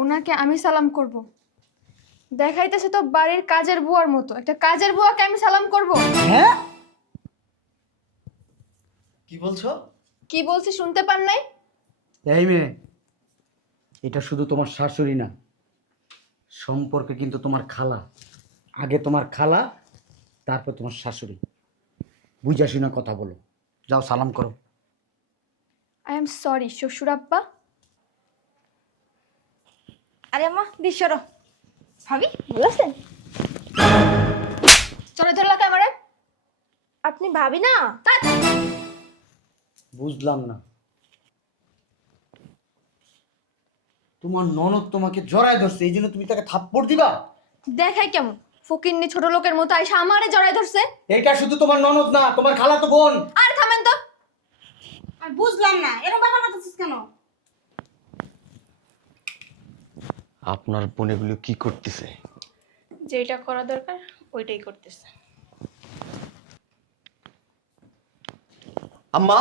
ওনাকে আমি সালাম করব। দেখাইতেছে তো বাড়ির কাজের বুয়ার মতো। একটা কাজের বুয়াকে আমি সালাম করব? হ্যাঁ? কি বলছো? কি বলছি শুনতে পান নাই? এই মেয়ে এটা শুধু তোমার শাশুড়ি না। সম্পর্কে কিন্তু তোমার খালা। আগে তোমার খালা তারপর তোমার শাশুড়ি। বুঝা শুনে কথা বলো। যাও সালাম করো। আই এম সরি শ্বশুর আব্বা আরে আম্মা দিশর ভাবি বলেছেন চলে ধরলা ক্যামেরায়। আপনি ভাবি না? বুঝলাম না। তোমার ননদ তোমাকে জড়ায় ধরছে এই জন্য তুমি তাকে থাপ্পড় দিবা? দেখাই কেমন। ফকির ফকিন্নি ছোট লোকের মতো আইসা আমারে জড়াই ধরছে। এটা শুধু তোমার ননদ না তোমার খালা তো বোন। আর থামেন তো। আর বুঝলাম না এরকম ব্যাপার করতেছিস কেন? আপনার বোনেগুলো কি করতেছে? যেটা করা দরকার ওইটাই করতেছে। আম্মা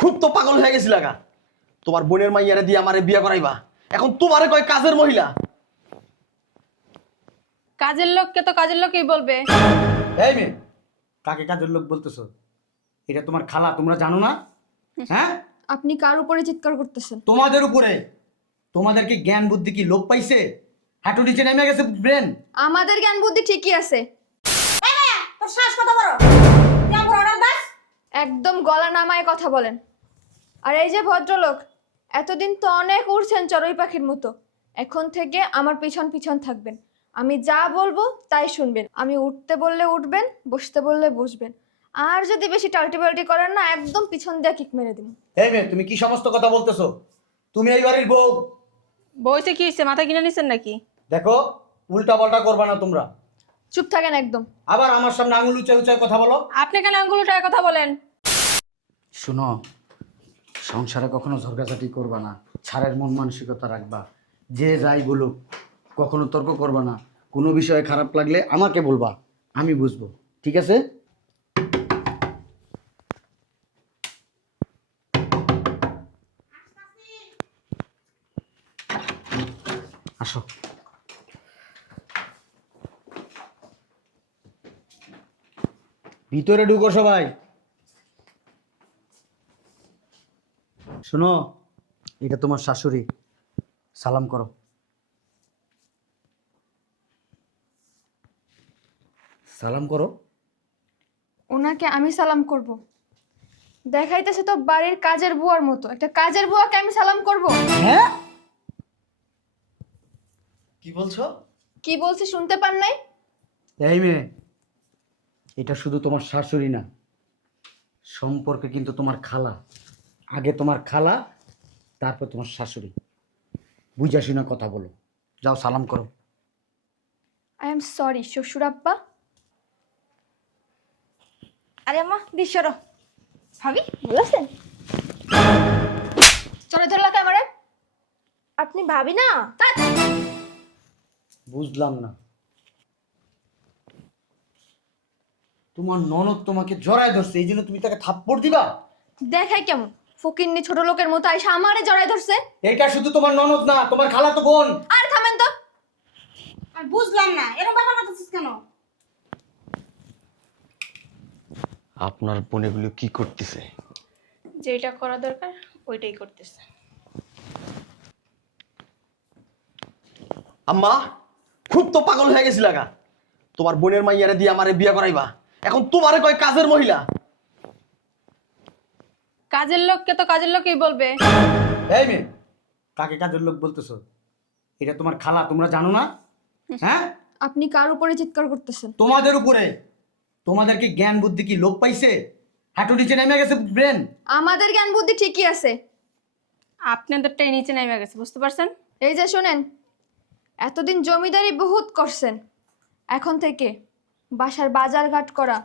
খুব তো পাগল হয়ে গেছিল গা। তোমার বোনের মাইয়ারে দিয়ে আমারে বিয়ে করাইবা। এখন তোমারে কয় কাজের মহিলা? কাজের লোককে তো কাজের লোকই বলবে। এই মেয়ে কাকে কাজের লোক বলতেছো? এটা তোমার খালা তোমরা জানো না? হ্যাঁ? আপনি কার উপরে চিৎকার করতেছেন? তোমাদের উপরে। তোমাদের কি জ্ঞান বুদ্ধি কি লোপ পাইছে? হাঁটু নিচে নেমে গেছে ব্রেন আমাদের জ্ঞান বুদ্ধি ঠিকই আছে। তোর শ্বাস কত বড়? একদম গলা নামায় কথা বলেন। আর এই যে ভদ্রলোক এতদিন তো অনেক উড়ছেন চড়ুই পাখির মতো। এখন থেকে আমার পিছন পিছন থাকবেন। আমি যা বলব তাই শুনবেন। আমি উঠতে বললে উঠবেন বসতে বললে বসবেন। আর যদি বেশি টাল্টি পাল্টি করেন না একদম পিছন দিয়ে কিক মেরে দিন এই মেয়ে তুমি কি সমস্ত কথা বলতেছো? তুমি এই বাড়ির বউ। বইতে কি হয়েছে মাথা কিনে নিছেন নাকি? দেখো উল্টা পাল্টা করবা না তোমরা। চুপ থাকেন একদম। আবার আমার সামনে আঙুল উঁচা উঁচা কথা বলো। আপনি কেন আঙ্গুল উঠায় কথা বলেন? শুনো সংসারে কখনো ঝরকাঝাটি করবা না। ছাড়ের মন মানসিকতা রাখবা। যে যাই বলুক কখনো তর্ক করবা না। কোনো বিষয়ে খারাপ লাগলে আমাকে বলবা আমি বুঝব। ঠিক আছে? আসো। ভিতরে ঢুকো সবাই। শোনো এটা তোমার শাশুড়ি। সালাম করো। সালাম করো। ওনাকে আমি সালাম করব। দেখাইতেছে তো বাড়ির কাজের বুয়ার মতো। একটা কাজের বুয়াকে আমি সালাম করব? হ্যাঁ? কি বলছো? কি বলছি শুনতে পান নাই? এই মেয়ে এটা শুধু তোমার শাশুড়ি না সম্পর্কে কিন্তু তোমার খালা আগে তোমার খালা তারপর তোমার শাশুড়ি। বুঝা শুনে কথা বলো যাও সালাম করো। আই এম সরি শ্বশুর আব্বা আরে আম্মা দিশর ভাবি বলেছেন চলে ধরলা ক্যামেরায় আপনি ভাবি না? বুঝলাম না। তোমার ননদ তোমাকে জড়ায় ধরছে এই জন্য তুমি তাকে থাপ্পড় দিবা? দেখাই কেমন? ফকিন্নি ছোট লোকের মতো আইসা আমারে জড়াই ধরছে? এটা শুধু তোমার ননদ না তোমার খালা তো বোন। আর থামেন তো। আমি বুঝলাম না এরকম ব্যাপার করতেছিস কেন? আপনার বোনেগুলো কি করতেছে? যেটা করা দরকার ওইটাই করতেছে। আম্মা! খুব তো পাগল হয়ে গেছিল গা। তোমার বোনের মাইয়ারে দিয়ে আমারে বিয়ে করাইবা। এখন তোমারে কয় কাজের মহিলা। কাজের লোককে তো কাজের লোকই বলবে। এই মেয়ে কাকে কাজের লোক বলতেছো? এটা তোমার খালা তোমরা জানো না? হ্যাঁ? আপনি কার উপরে চিৎকার করতেছেন? তোমাদের উপরে। তোমাদের কি জ্ঞান বুদ্ধি কি লোপ পাইছে? হাঁটু নিচে নেমে গেছে ব্রেন আমাদের জ্ঞান বুদ্ধি ঠিকই আছে। আপনাদেরটাই নিচে নেমে গেছে বুঝতে পারছেন? এই যে শোনেন এতদিন জমিদারি বহুত করছেন। এখন থেকে বাসার বাজার ঘাট করা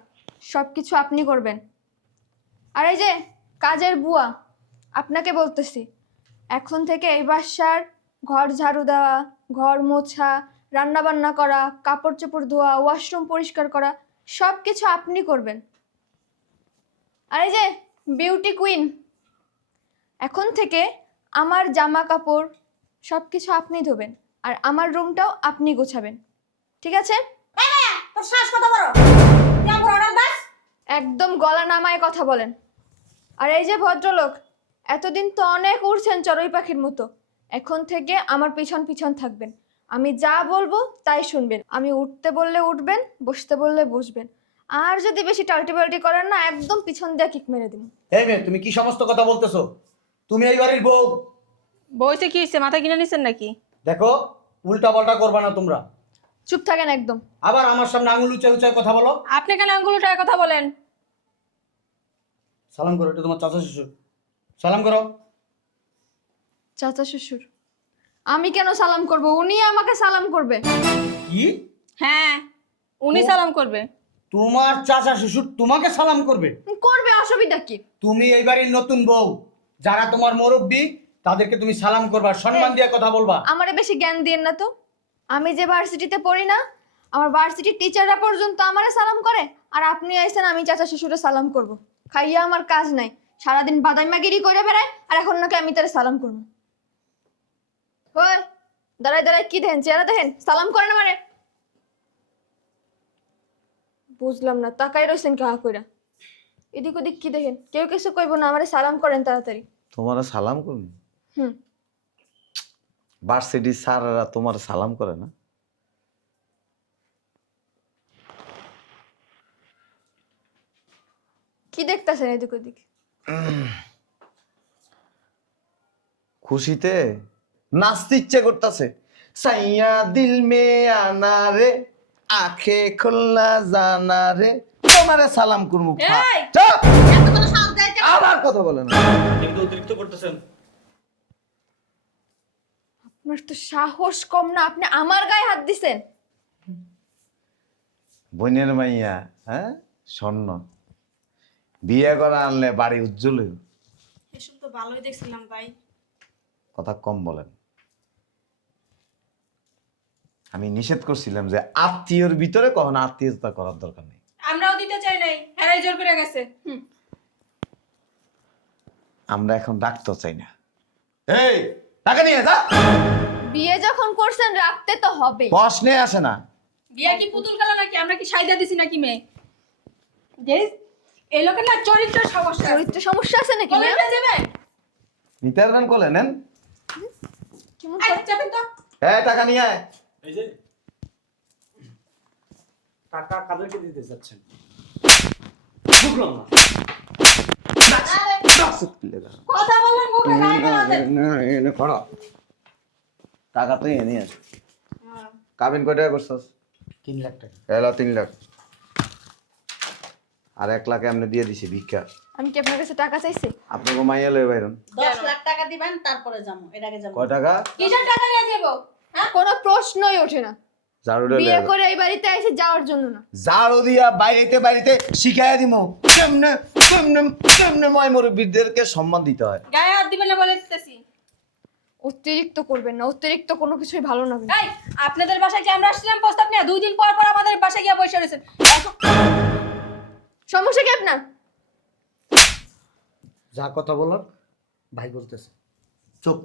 সব কিছু আপনি করবেন। আর এই যে কাজের বুয়া, আপনাকে বলতেছি, এখন থেকে এই বাসার ঘর ঝাড়ু দেওয়া, ঘর মোছা রান্না বান্না করা কাপড় চোপড় ধোয়া, ওয়াশরুম পরিষ্কার করা সব কিছু আপনি করবেন। আর এই যে বিউটি কুইন, এখন থেকে আমার জামা কাপড় সব কিছু আপনি ধোবেন। আর আমার রুমটাও আপনি গোছাবেন। ঠিক আছে? তোর শ্বাস কত বড়? একদম গলা নামায় কথা বলেন। আর এই যে ভদ্রলোক এতদিন তো অনেক উড়ছেন চড়ুই পাখির মতো। এখন থেকে আমার পিছন পিছন থাকবেন। আমি যা বলব তাই শুনবেন। আমি উঠতে বললে উঠবেন বসতে বললে বসবেন। আর যদি বেশি টাল্টি পাল্টি করেন না একদম পিছন দিয়ে কিক মেরে দিন এই মেয়ে তুমি কি সমস্ত কথা বলতেছো? তুমি এই বাড়ির বউ। বইছে কি হয়েছে? মাথা কিনে নিছেন নাকি? দেখো উল্টা পাল্টা করবা না তোমরা। চুপ থাকেন একদম। আবার আমার সামনে আঙুল উঁচা উঁচা কথা বলো। আপনি কেন আঙ্গুল উঠায় কথা বলেন? সালাম করো এটা তোমার চাচা শ্বশুর। সালাম করো। চাচা শ্বশুর আমি কেন সালাম করব? উনি আমাকে সালাম করবে। কি? হ্যাঁ উনি সালাম করবে। তোমার চাচা শ্বশুর তোমাকে সালাম করবে? করবে অসুবিধা কি? তুমি এই বাড়ির নতুন বউ যারা তোমার মুরব্বী তাদেরকে তুমি সালাম করবা সম্মান দিয়ে কথা বলবা। আমারে বেশি জ্ঞান দিয়েন না তো। আমি যে ভার্সিটিতে পড়ি না আমার ভার্সিটির টিচাররা পর্যন্ত আমারে সালাম করে আর আপনি আইসেন আমি চাচা শ্বশুরে সালাম করব। খাইয়া আমার কাজ নাই সারাদিন বাদাইমাগিরি করে বেড়ায় আর এখন নাকি আমি তারে সালাম করব। ওই দাঁড়াই দাঁড়াই কি দেখেন চেহারা দেখেন সালাম করেন আমারে। বুঝলাম না তাকাই রয়েছেন কাহা কইরা। এদিক ওদিক কি দেখেন কেউ কিছু কইব না আমারে সালাম করেন তাড়াতাড়ি। তোমার সালাম করুন। হুম। ভার্সিটির স্যাররা তোমার সালাম করে না? কি দেখতেছেন এদিক ওদিক? খুশিতে নাচতে ইচ্ছে করতেছে। সাইয়া দিল মে আনা রে আখে খুলনা জানা রে তোমারে সালাম করব কেন? আবার কথা বলে না কিন্তু অতিরিক্ত করতেছেন। আপনার তো সাহস কম না আপনি আমার গায়ে হাত দিছেন। বোনের মাইয়া হ্যাঁ? স্বর্ণ। বিয়ে করা আনলে বাড়ি উজ্জ্বল হইব। এসব তো ভালোই দেখছিলাম ভাই। কথা কম বলেন। আমি নিষেধ করছিলাম যে আত্মীয়র ভিতরে কখনো আত্মীয়তা করার দরকার নেই। আমরাও দিতে চাই নাই হেরাই জোর করে গেছে। আমরা এখন ডাক্তার চাই না। এই! টাকা নিয়ে যা। বিয়ে যখন করছেন রাখতে তো হবে। প্রশ্নে আসে না। বিয়া কি পুতুল খেলা নাকি? আমরা কি সাইদা দিছি নাকি মেয়ে? যে এই লোকের না চরিত্র সমস্যা চরিত্র সমস্যা আছে নাকি? দিয়ে যাবে নিতে কোলে নেন। আই, যাবেন তো। হ্যাঁ টাকা নিয়ে আয়। এই যে টাকা কাদেরকে দিতে যাচ্ছেন? বুঝলাম না। কথা মুখে টাকা তো এনে আস। কাবিন কয় টাকা করছস? তিন লাখ টাকা। এলা তিন লাখ। আর এক লাখ এমনি দিয়ে দিছি ভিক্ষা। আমি কি আপনার কাছে টাকা চাইছি? আপনাকে মাইয়া লয়ে বাইরন। দশ লাখ টাকা দিবেন তারপরে যাব। এর আগে যাব। কয় টাকা? কিসের টাকা নিয়ে যাব? হ্যাঁ? কোনো প্রশ্নই ওঠে না। ঝাড়ু ডে বিয়ে করে এই বাড়িতে এসে যাওয়ার জন্য না। ঝাড়ু দিয়া বাইরেতে বাইরেতে শিখাইয়া দিমু। কেমনে? কেমনে কেমনে ময় মুরব্বীদেরকে সম্মান দিতে হয়? গায়ে হাত দিবেন না বলে দিতেছি। অতিরিক্ত করবেন না অতিরিক্ত কোনো কিছুই ভালো না। কিন্তু। এই আপনাদের বাসায় কি আমরা আসছিলাম প্রস্তাব নিয়ে? দুই দিন পর পর আমাদের বাসায় গিয়ে বসে রয়েছেন। সমস্যা কি আপনার? যা কথা বলার ভাই বলতেছে। চুপ।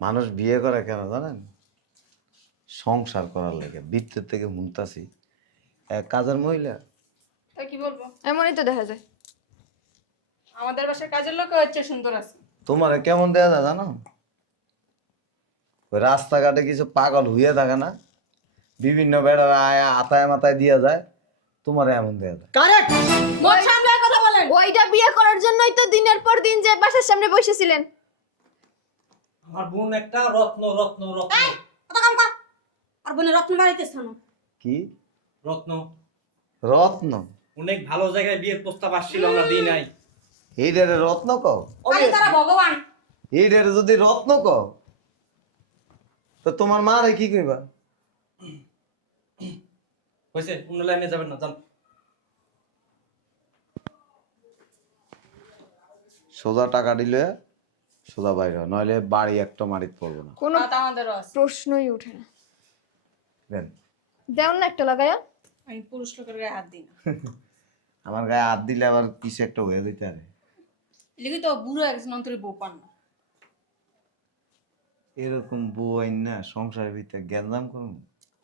মানুষ বিয়ে করে কেন জানেন? সংসার করার লাগে বৃত্তের থেকে মুনতাছি। এক কাজের মহিলা তা কি বলব? এমনই তো দেখা যায়। আমাদের বাসার কাজের লোক হচ্ছে সুন্দর আছে। তোমার কেমন দেয়া যায় জানো? রাস্তাঘাটে কিছু পাগল হইয়া থাকে না বিভিন্ন বেড়ার আয়া আতায় মাথায় দিয়া যায় তোমার এমন দেয়া যায়। কারেক্ট কথা বলেন। ওইটা বিয়ে করার জন্যই তো দিনের পর দিন যে বাসার সামনে বসেছিলেন। আমার বোন একটা রত্ন রত্ন রত্ন। এই কত কাম কর আর বোনের রত্ন বাড়িতে স্থানো কি? রত্ন। রত্ন? অনেক ভালো জায়গায় বিয়ের প্রস্তাব আসছিল আমরা দিই নাই। এইটারে রত্ন কও? খালি তারা ভগবান। এইটারে যদি রত্ন কও তো তোমার মা রে কি কইবা? হয়েছে অন্য লাইনে যাবেন না যান। সোজা টাকা দিলে সোজা বাইরে নইলে বাড়ি একটা মারিত পড়ব না। কোনো কথা প্রশ্নই ওঠে না। দেন। দেন না একটা লাগাইয়া আমি পুরুষ লোকের গায়ে হাত দিই না। আমার গায়ে হাত দিলে আবার কিছু একটা হয়ে যেতে পারে। লিখি তো বুড়ো একজন অন্তরে বউ পান না। এরকম বউ আইন না সংসারের ভিতরে গ্যাঞ্জাম করুন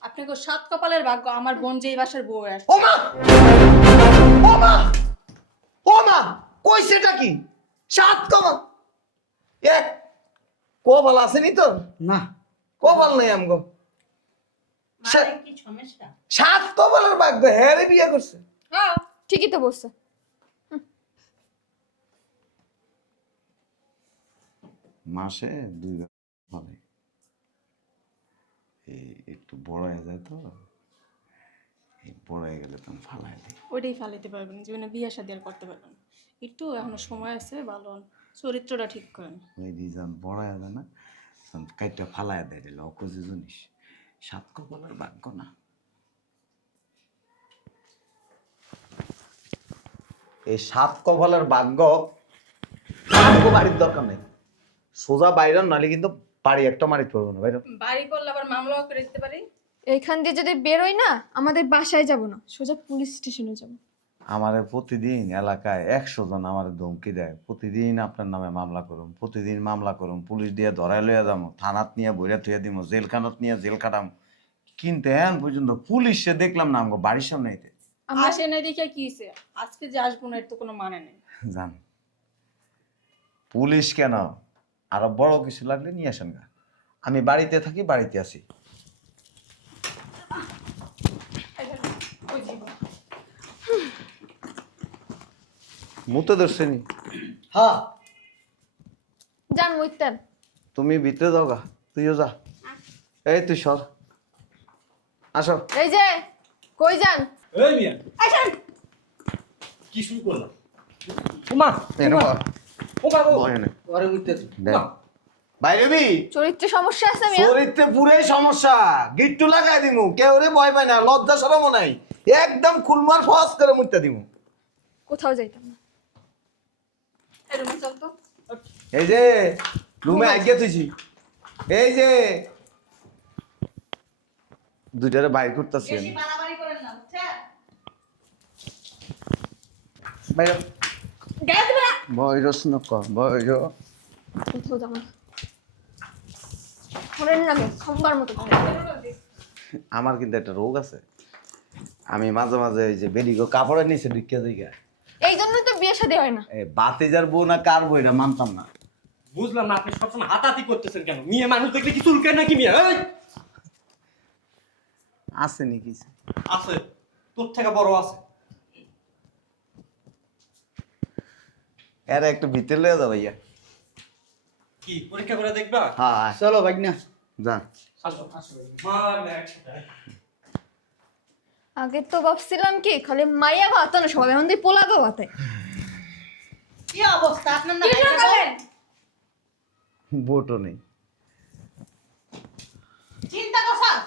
আপনাকে সাত কপালের ভাগ্য আমার বোন যে এই বাসার বউ আসে ও মা! ও মা! ও মা! কই সেটা কি? সাত কমা এক কপাল আসেনি তো না। কপাল নাই আমগো। কি সমস্যা? সাত হ্যাঁ বিয়ে করছে। হ্যাঁ ঠিকই তো বলছে। মাসে দুইবার ফলে এই একটু বড় হয়ে যায় তো বড় হয়ে গেলে তখন ফালাই দিই। ওইটাই ফালাইতে পারবেন জীবনে বিয়ে শাদি আর করতে পারবেন একটু এখনও সময় আছে ভালো চরিত্রটা ঠিক করেন। ওই রিজন বড় হয়ে যায় না তখন কাইটা ফালাই দেয় রে অকজি জিনিস। সাত কপালের ভাগ্য না। এই সাত কপালের ভাগ্য বাড়ির দরকার নেই। সোজা বাইরে নালে কিন্তু বাড়ি একটা মারিতে পারব না বাইরে বাড়ি করলে আবার মামলাও করে দিতে পারি? এইখান দিয়ে যদি বেরোই না আমাদের বাসায় যাব না সোজা পুলিশ স্টেশনে যাব। আমার প্রতিদিন এলাকায় একশো জন আমার ধমকি দেয়। প্রতিদিন আপনার নামে মামলা করুন প্রতিদিন মামলা করুন পুলিশ দিয়ে ধরাই লইয়া যাব থানাত নিয়ে বইরা থুয়ে দিব জেলখানাত নিয়ে জেল কাটাম কিন্তু এখন পর্যন্ত পুলিশে দেখলাম না আমাকে বাড়ির সামনে আইতে। আমরা আসে নাই দেখে কি হয়েছে আজকে যে আসব না এর তো কোনো মানে নেই। জান। পুলিশ কেন? আরও বড় কিছু লাগলে নিয়ে আসেন গা। আমি বাড়িতে থাকি বাড়িতে আসি ওই জীবন মুতে ধরছেনি হ্যাঁ। যান মইতেন তুমি ভিতরে যাও গা তুইও যা। এই তুই সর। আসো। এই যে কই যান? এই মিয়া। কি শুরু করলাম? এনে বল। ওমা গো। উঠতে দেখ। চরিত্রে সমস্যা আছে মিয়া। চরিত্রে পুরাই সমস্যা। গিট্টু লাগাই দিমু। কেউ রে ভয় পায় না লজ্জা নাই। একদম খুলমার ফস করে মুইতা দিমু। কোথাও যাইতাম না। এই এই যে, রুমে আগে তুইছি এই যে। দুইটারে বাইর করতেছি বয়রস নক করে। আমার কিন্তু একটা রোগ আছে। আমি মাঝে মাঝে ওই যে বেরিগো কাপড়ের নিচে ঢুকিয়ে দিই এই জন্যই তো বিয়ে শাদী হয় না। এ বাতিজার বউ না কার বউ এটা মানতাম না। বুঝলাম না আপনি সবসময় হাতাহাতি করতেছেন কেন? মেয়ে মানুষ দেখলে কি চুলকে নাকি মিয়া? এই! আছে নাকি? আছে। তোর থেকে বড় আছে। এর একটু ভিতরে লয়ে যাও ভাইয়া। কি পরীক্ষা করে দেখবা? হ্যাঁ চলো ভাই না যা। আসো আসো একসাথে আগে তো ভাবছিলাম কি খালি মাইয়া ভাত না সবাই এখন দিয়ে পোলা ভাতে কি অবস্থা? আপনার না বোটও নেই। চিন্তা করছাস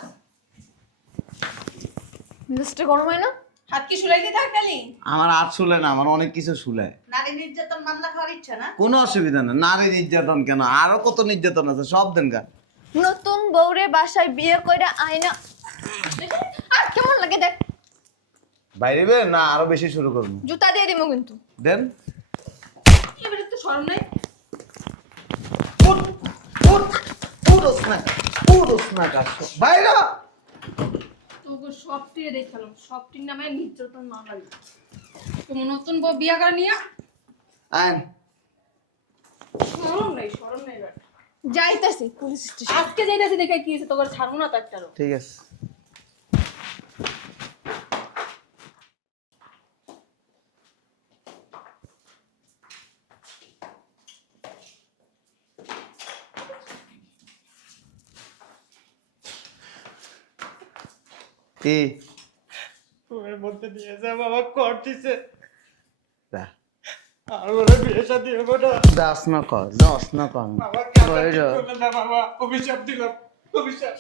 মেজাজটা গরম হয় না? হাত কি শুলাই দিয়ে আমার আর শুলে না আমার অনেক কিছু শুলে। নারী নির্যাতন মামলা খাওয়ার ইচ্ছা না? কোনো অসুবিধা না নারী নির্যাতন কেন? আরও কত নির্যাতন আছে সব দেন গা। নতুন বউরে বাসায় বিয়ে করে আয়না। আর কেমন লাগে দেখ। বাইরে বের? না আরও বেশি শুরু করব। জুতা দিয়ে দিমু কিন্তু। দেন। নাই। না উঠোস না কাজ বাইরে। তোকে সবটিরে দেখালাম সবটির নামে নির্যাতন তুমি নতুন বউ বিয়া করে নিয়ে নাই যাইতাছি পুলিশ স্টেশন। আজকে যাইতেছি দেখে কি হয়েছে তোকে ছাড়বো না তো একটারও। ঠিক আছে। কি? ওর মধ্যে নিয়ে যা বাবা করতেছে যা। আর ওরা বিয়ে শাদি হবে না। দাস না কর দশ না কর। বাবা করবে বাবা অভিশাপ দিলাম অভিশাপ।